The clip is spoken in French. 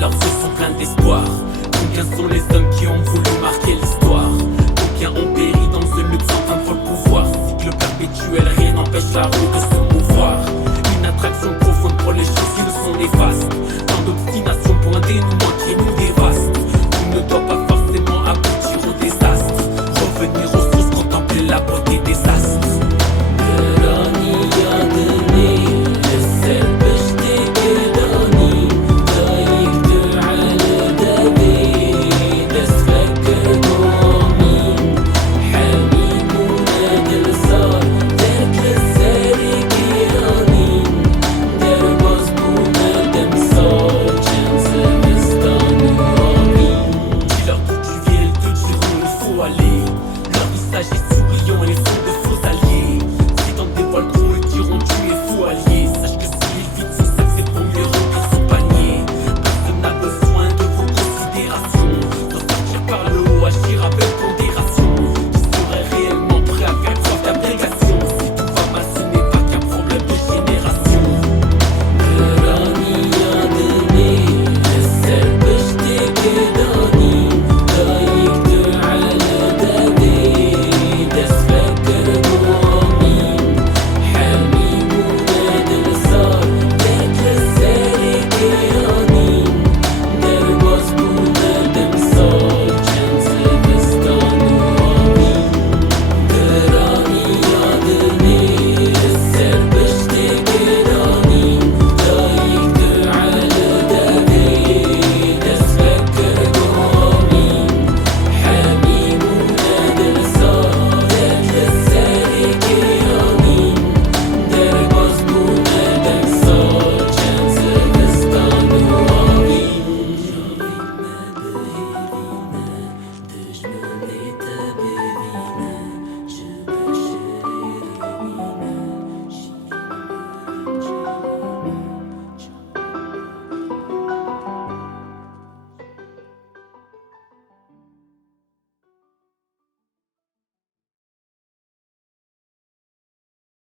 leurs yeux sont pleins d'espoir. Combien sont les hommes qui ont voulu marquer l'histoire? Combien ont péri dans ce luxe en train de le pouvoir? Cycle perpétuel, rien n'empêche la roue de se mouvoir.